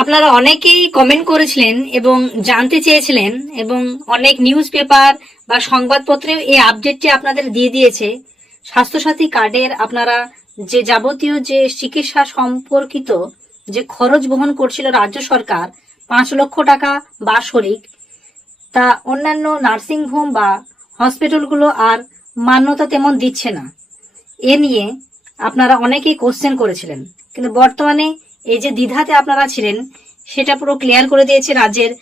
আপনারা অনেকেই কমেন্ট করেছিলেন এবং জানতে চেয়েছিলেন এবং অনেক নিউজ পেপার বা সংবাদপত্রেও এই আপডেটটি আপনাদের দিয়ে দিয়েছে। স্বাস্থ্যসাথী কার্ডের আপনারা যে যাবতীয় যে চিকিৎসা সম্পর্কিত যে খরচ বহন করছিল রাজ্য সরকার 5 লক্ষ টাকা বাৎসরিক, তা অন্যান্য নার্সিং হোম বা হসপিটালগুলো আর মান্যতা তেমন দিচ্ছে না। এ নিয়ে আপনারা অনেকেই কোশ্চেন করেছিলেন, কিন্তু বর্তমানে এই যে দ্বিধাতে আপনারা ছিলেন সেটা পুরো ক্লিয়ার করে দিয়েছে রাজ্যের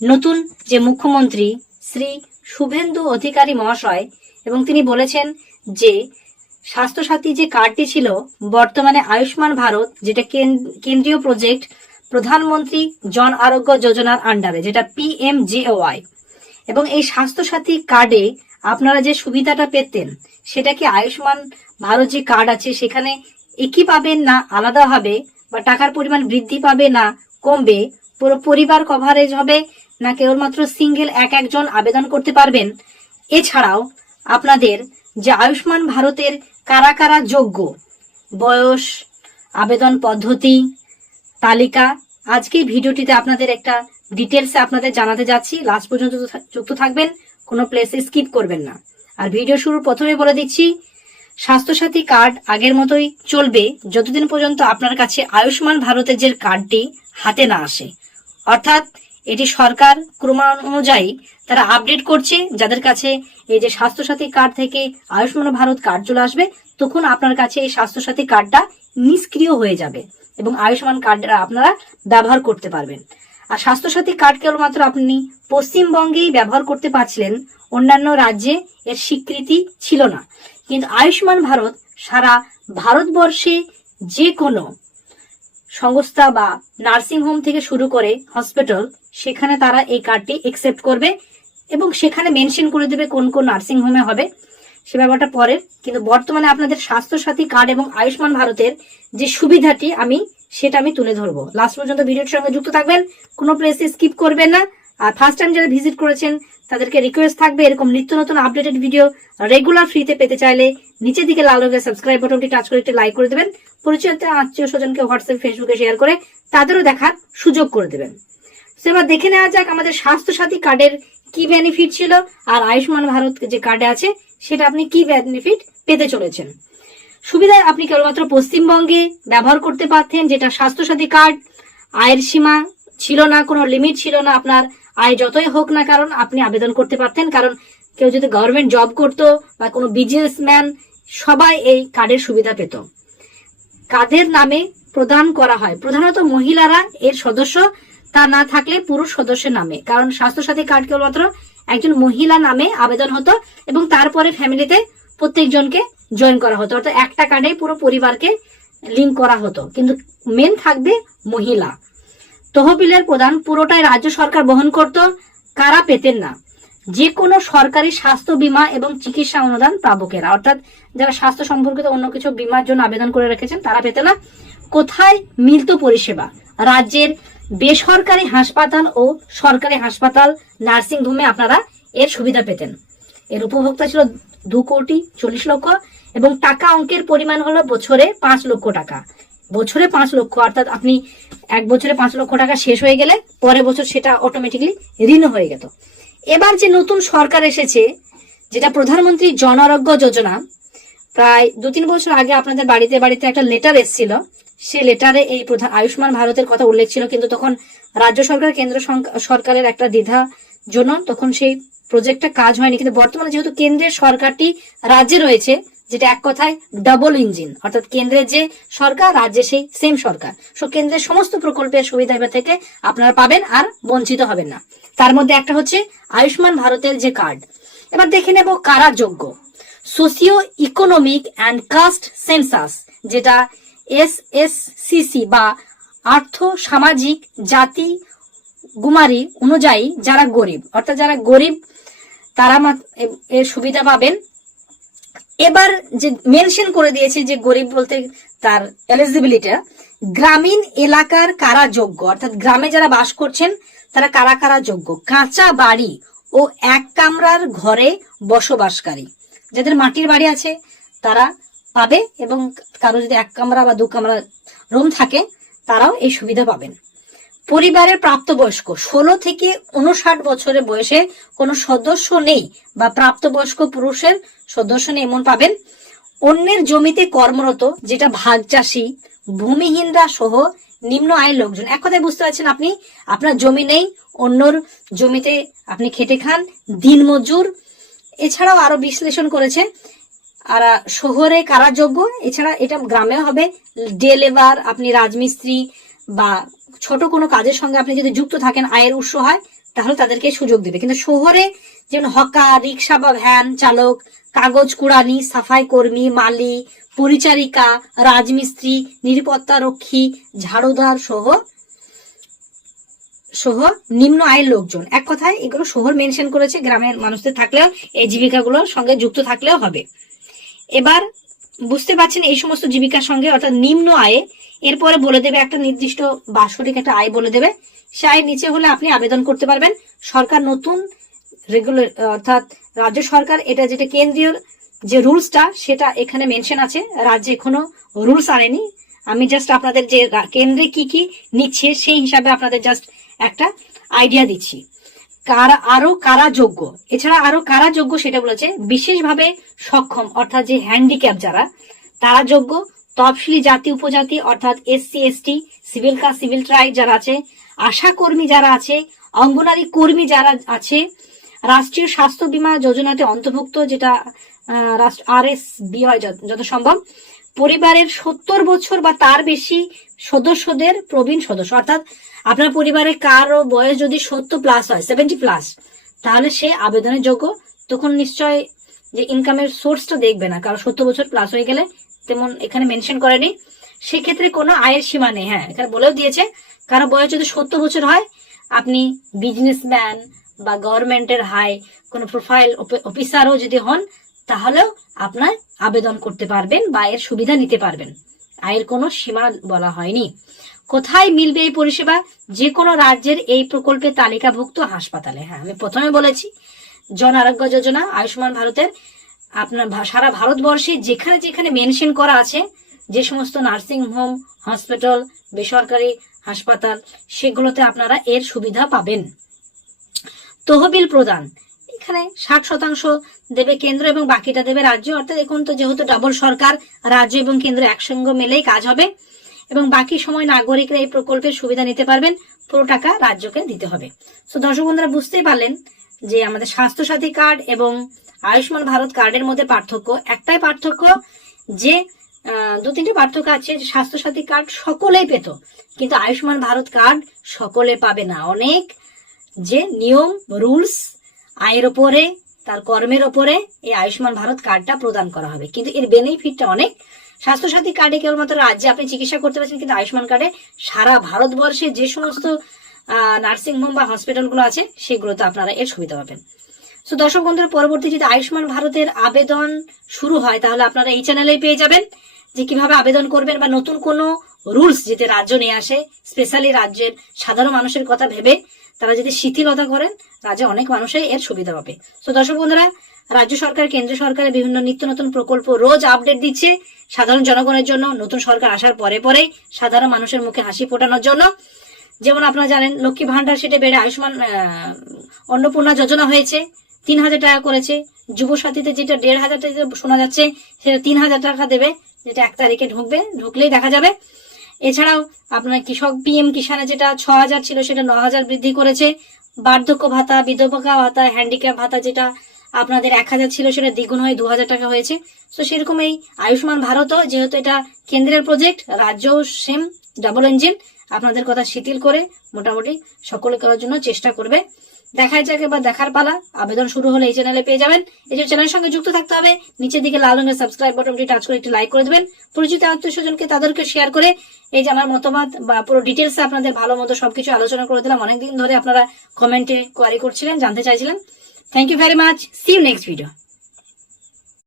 নতুন যে মুখ্যমন্ত্রী শ্রী শুভেন্দু অধিকারী মহাশয়। এবং তিনি বলেছেন যে স্বাস্থ্যসাথী যে কার্ডটি ছিল বর্তমানে আয়ুষ্মান ভারত, যেটা কেন্দ্রীয় প্রজেক্ট প্রধানমন্ত্রী জন আরোগ্য যোজনার আন্ডারে, যেটা PMJAY, এবং এই স্বাস্থ্যসাথী কার্ডে আপনারা যে সুবিধাটা পেতেন সেটা কি আয়ুষ্মান ভারত যে কার্ড আছে সেখানে একই পাবেন, না আলাদা হবে, বা টাকার পরিমাণ বৃদ্ধি পাবে না কমবে, পুরো পরিবার কভারেজ হবে, না কেবলমাত্র সিঙ্গেল একজন আবেদন করতে পারবেন? এছাড়াও আপনাদের যে আয়ুষ্মান ভারতের কারা কারা যোগ্য, বয়স, আবেদন পদ্ধতি, তালিকা, আজকে ভিডিওটিতে আপনাদের একটা ডিটেলসে আপনাদের জানাতে যাচ্ছি। লাস্ট পর্যন্ত যুক্ত থাকবেন, কোনো প্লেসে স্কিপ করবেন না। আর ভিডিও শুরুর প্রথমে বলে দিচ্ছি, স্বাস্থ্যসাথী কার্ড আগের মতোই চলবে যতদিন পর্যন্ত আপনার কাছে আয়ুষ্মান ভারতের যে কার্ডটি হাতে না আসে। অর্থাৎ এটি সরকার ক্রমানুযায়ী তারা আপডেট করছে, যাদের কাছে এই যে স্বাস্থ্যসাথী কার্ড থেকে আয়ুষ্মান ভারত কার্ড চলে আসবে তখন আপনার কাছে এই স্বাস্থ্যসাথী কার্ডটা নিষ্ক্রিয় হয়ে যাবে এবং আয়ুষ্মান কার্ডটা আপনারা ব্যবহার করতে পারবেন। আর স্বাস্থ্যসাথী কার্ড কেবলমাত্র আপনি পশ্চিমবঙ্গেই ব্যবহার করতে পারছিলেন, অন্যান্য রাজ্যে এর স্বীকৃতি ছিল না। কিন্তু আয়ুষ্মান ভারত সারা ভারতবর্ষে যে কোনো সংস্থা বা নার্সিং হোম থেকে শুরু করে হসপিটাল, সেখানে তারা এই কার্ডটি একসেপ্ট করবে এবং সেখানে মেনশন করে দেবে কোন কোন নার্সিং হোমে হবে, সে ব্যাপারটা পরের। কিন্তু বর্তমানে আপনাদের স্বাস্থ্যসাথী কার্ড এবং আয়ুষ্মান ভারতের যে সুবিধাটি সেটা আমি তুলে ধরবো। লাস্ট পর্যন্ত ভিডিওর সঙ্গে যুক্ত থাকবেন, কোনো প্লেসে স্কিপ করবেন না। আর ফার্স্ট টাইম যারা ভিজিট করেছেন তাদেরকে রিকোয়েস্ট থাকবে, এরকম নিত্য নতুন আপডেটেড ভিডিও রেগুলার ফ্রিতে পেতে চাইলে নিচের দিকে লাল রঙের সাবস্ক্রাইব বাটনটি টাচ করে একটি লাইক করে দেবেন। পরিচয় আত্মীয় স্বজনকে হোয়াটসঅ্যাপ, ফেসবুকে শেয়ার করে তাদেরও দেখার সুযোগ করে দেবেন। তো এবার দেখে নেওয়া যাক আমাদের স্বাস্থ্যসাথী কার্ডের কি বেনিফিট ছিল আর আয়ুষ্মান ভারত যে কার্ডে আছে সেটা আপনি কি বেনিফিট পেতে চলেছেন। সুবিধা আপনি কেবলমাত্র পশ্চিমবঙ্গে ব্যবহার করতে পারতেন, যেটা স্বাস্থ্যসাথী কার্ড। আয়ের সীমা ছিল না, কোনো লিমিট ছিল না, আপনার আয় যতই হোক না কারণ আপনি আবেদন করতে পারতেন। কারণ কেউ যদি গভর্নমেন্ট জব করতো বা কোনো বিজনেসম্যান, সবাই এই কার্ডের সুবিধা পেত। কাদের নামে প্রদান করা হয়? প্রধানত মহিলারা এর সদস্য, তা না থাকলে পুরুষ সদস্যের নামে। কারণ স্বাস্থ্যসাথী কার্ড কেবলমাত্র একজন মহিলা নামে আবেদন হতো এবং তারপরে ফ্যামিলিতে প্রত্যেকজনকে জয়েন করা হতো, অর্থাৎ একটা কার্ডে পুরো পরিবারকে লিঙ্ক করা হতো, কিন্তু মেন থাকবে মহিলা। তহবিলের প্রদান পুরোটাই রাজ্য সরকার বহন করত। কারা পেতেন না? যে কোনো সরকারি স্বাস্থ্য বীমা এবং চিকিৎসা অনুদান প্রাপকেরা, অর্থাৎ যারা স্বাস্থ্য সম্পর্কিত অন্য কিছু বীমার জন্য আবেদন করে রেখেছেন তারা পেতে না। কোথায় মিলত পরিষেবা? রাজ্যের বেসরকারি হাসপাতাল ও সরকারি হাসপাতাল, নার্সিং হোমে আপনারা এর সুবিধা পেতেন। এর উপভোক্তা ছিল 2,40,00,000 এবং টাকা অঙ্কের পরিমাণ হলো বছরে 5 লক্ষ টাকা। বছরে 5 লক্ষ, অর্থাৎ আপনি এক বছরে 5 লক্ষ টাকা শেষ হয়ে গেলে পরের বছর সেটা অটোমেটিকলি ঋণ হয়ে যেত। এবার যে নতুন সরকার এসেছে, যেটা প্রধানমন্ত্রী জন আরোগ্য যোজনা, প্রায় 2-3 বছর আগে আপনাদের বাড়িতে বাড়িতে একটা লেটার এসেছিল। সে লেটারে এই আয়ুষ্মান ভারতের কথা উল্লেখ ছিল, কিন্তু তখন রাজ্য সরকার কেন্দ্র সরকারের একটা দ্বিধা জন্য তখন সেই প্রজেক্টটা কাজ হয়নি। কিন্তু বর্তমানে যেহেতু কেন্দ্রের সরকারটি রাজ্যে রয়েছে, যেটা এক কথায় ডাবল ইঞ্জিন, অর্থাৎ কেন্দ্রের যে সরকার, রাজ্যে সেই সেম সরকার, সো কেন্দ্রের সমস্ত প্রকল্পের সুবিধা এবার থেকে আপনারা পাবেন আর বঞ্চিত হবেন না। তার মধ্যে একটা হচ্ছে আয়ুষ্মান ভারতের যে কার্ড। এবার দেখে নেব কারা যোগ্য। Socio economic and caste census, যেটা SSCC বা আর্থ সামাজিক জাতি গুমারি অনুযায়ী যারা গরিব, অর্থাৎ যারা গরিব তারা এর সুবিধা পাবেন। এবার যে মেনশন করে দিয়েছে যে গরিব বলতে তার এলিজিবিলিটিটা, গ্রামীণ এলাকার কারা যোগ্য, অর্থাৎ গ্রামে যারা বাস করছেন তারা কারা কারা যোগ্য। কাঁচা বাড়ি ও এক কামরার ঘরে বসবাসকারী, যাদের মাটির বাড়ি আছে তারা পাবে, এবং কারো যদি 1 কামরা বা 2 কামরা রুম থাকে তারাও এই সুবিধা পাবেন। পরিবারের প্রাপ্তবয়স্ক 16 থেকে 59 বছরের বয়সে কোনো সদস্য নেই বা প্রাপ্তবয়স্ক পুরুষের সদস্য নেই এমন পাবেন। অন্যের জমিতে কর্মরত, যেটা ভাগ চাষী, ভূমিহীনরা সহ নিম্ন আয়ের লোকজন। এক কথায় বুঝতে পারছেন, আপনি আপনার জমি নেই, অন্যর জমিতে আপনি খেটে খান, দিনমজুর। এছাড়াও আরো বিশ্লেষণ করেছে আর শহরে কারা যোগ্য, এছাড়া এটা গ্রামেও হবে, ডে লেবার, আপনি রাজমিস্ত্রি বা ছোট কোনো কাজের সঙ্গে আপনি যদি যুক্ত থাকেন, আয়ের উৎস হয়, তাহলে তাদেরকে সুযোগ দেবে। কিন্তু শহরে যেমন হকার, রিক্সা বা ভ্যান চালক, কাগজ কুড়ানি, সাফাই কর্মী, মালি, পরিচারিকা, রাজমিস্ত্রি, নিরাপত্তা রক্ষী, ঝাড়ুদার সহ নিম্ন আয়ের লোকজন। এক কথায় এগুলো শহর মেনশন করেছে, গ্রামের মানুষদের থাকলেও এই জীবিকাগুলোর সঙ্গে যুক্ত থাকলেও হবে। এবার বুঝতে পারছেন এই সমস্ত জীবিকার সঙ্গে অর্থাৎ নিম্ন আয়ে, এরপরে বলে দেবে একটা নির্দিষ্ট বাৎসরিক একটা আয় বলে দেবে, সে আয়ের নিচে হলে আপনি আবেদন করতে পারবেন। সরকার নতুন রেগুলার অর্থাৎ রাজ্য সরকার এটা যেটা কেন্দ্রীয় যে রুলসটা সেটা এখানে মেনশন আছে, রাজ্যে এখনো রুলস আনেনি। আমি জাস্ট আপনাদের যে কেন্দ্রে কি কি নিচ্ছে সেই হিসাবে আপনাদের জাস্ট একটা আইডিয়া দিচ্ছি। কারা যোগ্য, এছাড়া আরো কারা যোগ্য সেটা বলেছে। বিশেষভাবে সক্ষম অর্থাৎ যে হ্যান্ডিক্যাপ যারা, তারা যোগ্য। তফসিলি জাতি উপজাতি অর্থাৎ SC ST, civil caste, civil tribe যারা আছে, আশা কর্মী যারা আছে, অঙ্গনারী কর্মী যারা আছে, রাষ্ট্রীয় স্বাস্থ্য বীমা যোজনাতে অন্তর্ভুক্ত, যেটা RSB হয় যত সম্ভব, পরিবারের 70 বছর বা তার বেশি সদস্যদের প্রবীণ সদস্য, অর্থাৎ আপনার পরিবারে কারো বয়স যদি 70+ হয়, 70+, তাহলে সে আবেদনের যোগ্য। তখন নিশ্চয় যে ইনকামের সোর্সটা দেখবে না, কারণ 70 বছর প্লাস হয়ে গেলে তেমন এখানে মেনশন করেনি, সেক্ষেত্রে কোনো আয়ের সীমা নেই। হ্যাঁ, এখানে বলেও দিয়েছে কারো বয়স যদি 70 বছর হয়, আপনি বিজনেসম্যান বা গভর্নমেন্টের হাই কোনো প্রোফাইল অফিসারও যদি হন, তাহলেও আপনার আবেদন করতে পারবেন বা এর সুবিধা নিতে পারবেন। আয়ের কোনো সীমা বলা হয়নি। কোথায় মিলবে এই পরিষেবা? যে কোনো রাজ্যের এই প্রকল্পে তালিকাভুক্ত হাসপাতালে। হ্যাঁ, আমি প্রথমে বলেছি জন আরোগ্য যোজনা, আয়ুষ্মান ভারতের আপনার সারা ভারতবর্ষে যেখানে যেখানে মেনশন করা আছে, যে সমস্ত নার্সিং হোম, হসপিটাল, বেসরকারি হাসপাতাল, সেগুলোতে আপনারা এর সুবিধা পাবেন। তহবিল প্রদান, এখানে 60% দেবে কেন্দ্র এবং বাকিটা দেবে রাজ্য। অর্থাৎ এখন তো যেহেতু ডাবল সরকার, রাজ্য এবং কেন্দ্র একসঙ্গে মিলেই কাজ হবে এবং বাকি সময় নাগরিকরা এই প্রকল্পের সুবিধা নিতে পারবেন, পুরো টাকা রাজ্যকে দিতে হবে। তো দর্শক বন্ধুরা বুঝতেই পারলেন যে আমাদের স্বাস্থ্যসাথী কার্ড এবং আয়ুষ্মান ভারত কার্ডের মধ্যে পার্থক্য। একটাই পার্থক্য যে 2-3টে পার্থক্য আছে, যে স্বাস্থ্যসাথী কার্ড সকলেই পেত, কিন্তু আয়ুষ্মান ভারত কার্ড সকলে পাবে না। অনেক যে নিয়ম রুলস, আয়ের ওপরে, তার কর্মের ওপরে এই আয়ুষ্মান ভারত কার্ডটা প্রদান করা হবে, কিন্তু এর বেনিফিটটা অনেক। স্বাস্থ্যসাথী কার্ডে কেবলমাত্র রাজ্যে আপনি চিকিৎসা করতে পারছেন, কিন্তু আয়ুষ্মান কার্ডে সারা ভারতবর্ষে যে সমস্ত নার্সিং হোম বা হসপিটাল গুলো আছে সেগুলোতে আপনারা এর সুবিধা পাবেন। তো দর্শক বন্ধুরা, পরবর্তী যদি আয়ুষ্মান ভারতের আবেদন শুরু হয়, তাহলে আপনারা এই চ্যানেলেই পেয়ে যাবেন যে কিভাবে আবেদন করবেন, বা নতুন কোনো রুলস যেতে রাজ্য নিয়ে আসে, স্পেশালি রাজ্যের সাধারণ মানুষের কথা ভেবে তারা যদি শিথিলতা করেন, রাজ্যে অনেক মানুষই এর সুবিধা পাবে। তো দর্শক বন্ধুরা, রাজ্য সরকার, কেন্দ্র সরকারের বিভিন্ন নিত্য নতুন প্রকল্প রোজ আপডেট দিচ্ছে সাধারণ জনগণের জন্য, নতুন সরকার আসার পরে পরেই সাধারণ মানুষের মুখে হাসি ফোটানোর জন্য। যেমন আপনারা জানেন, লক্ষ্মী ভান্ডার সেটা বেড়ে আয়ুষ্মান অন্নপূর্ণা যোজনা হয়েছে, 3000 টাকা করেছে। যুব সাথীতে যেটা 1500 টাকা শোনা যাচ্ছে, সেটা 3000 টাকা দেবে, যেটা 1 তারিখে ঢুকলেই দেখা যাবে। এছাড়াও আপনার কৃষক PM কিষানে যেটা 6000 ছিল সেটা 9000 বৃদ্ধি করেছে। বার্ধক্য ভাতা, বিধবা ভাতা, হ্যান্ডিক্যাপ ভাতা যেটা আপনাদের 1000 ছিল সেটা দ্বিগুণ হয়ে 2000 টাকা হয়েছে। তো সেরকম এই আয়ুষ্মান ভারতও, যেহেতু এটা কেন্দ্রের প্রজেক্ট, রাজ্যও সেম ডাবল ইঞ্জিন, আপনাদের কথা শিথিল করে মোটামুটি সকলে করার জন্য চেষ্টা করবে। দেখা যাক, এবার দেখার পালা। আবেদন শুরু হলে এই চ্যানেলে পেয়ে যাবেন। এই যে চ্যানেলের সঙ্গে যুক্ত থাকতে হবে, নিচের দিকে লাল রঙের সাবস্ক্রাইব বাটনটি টাচ করে একটি লাইক করে দেবেন। পরিচিত আত্মীয়স্বজনকে তাদেরকে শেয়ার করে এই যে আমার মতামত বা পুরো ডিটেলস আপনাদের ভালো মতো সবকিছু আলোচনা করে দিলাম। অনেকদিন ধরে আপনারা কমেন্টে কোয়ারি করছিলেন, জানতে চাইছিলেন। Thank you very much. See you next video.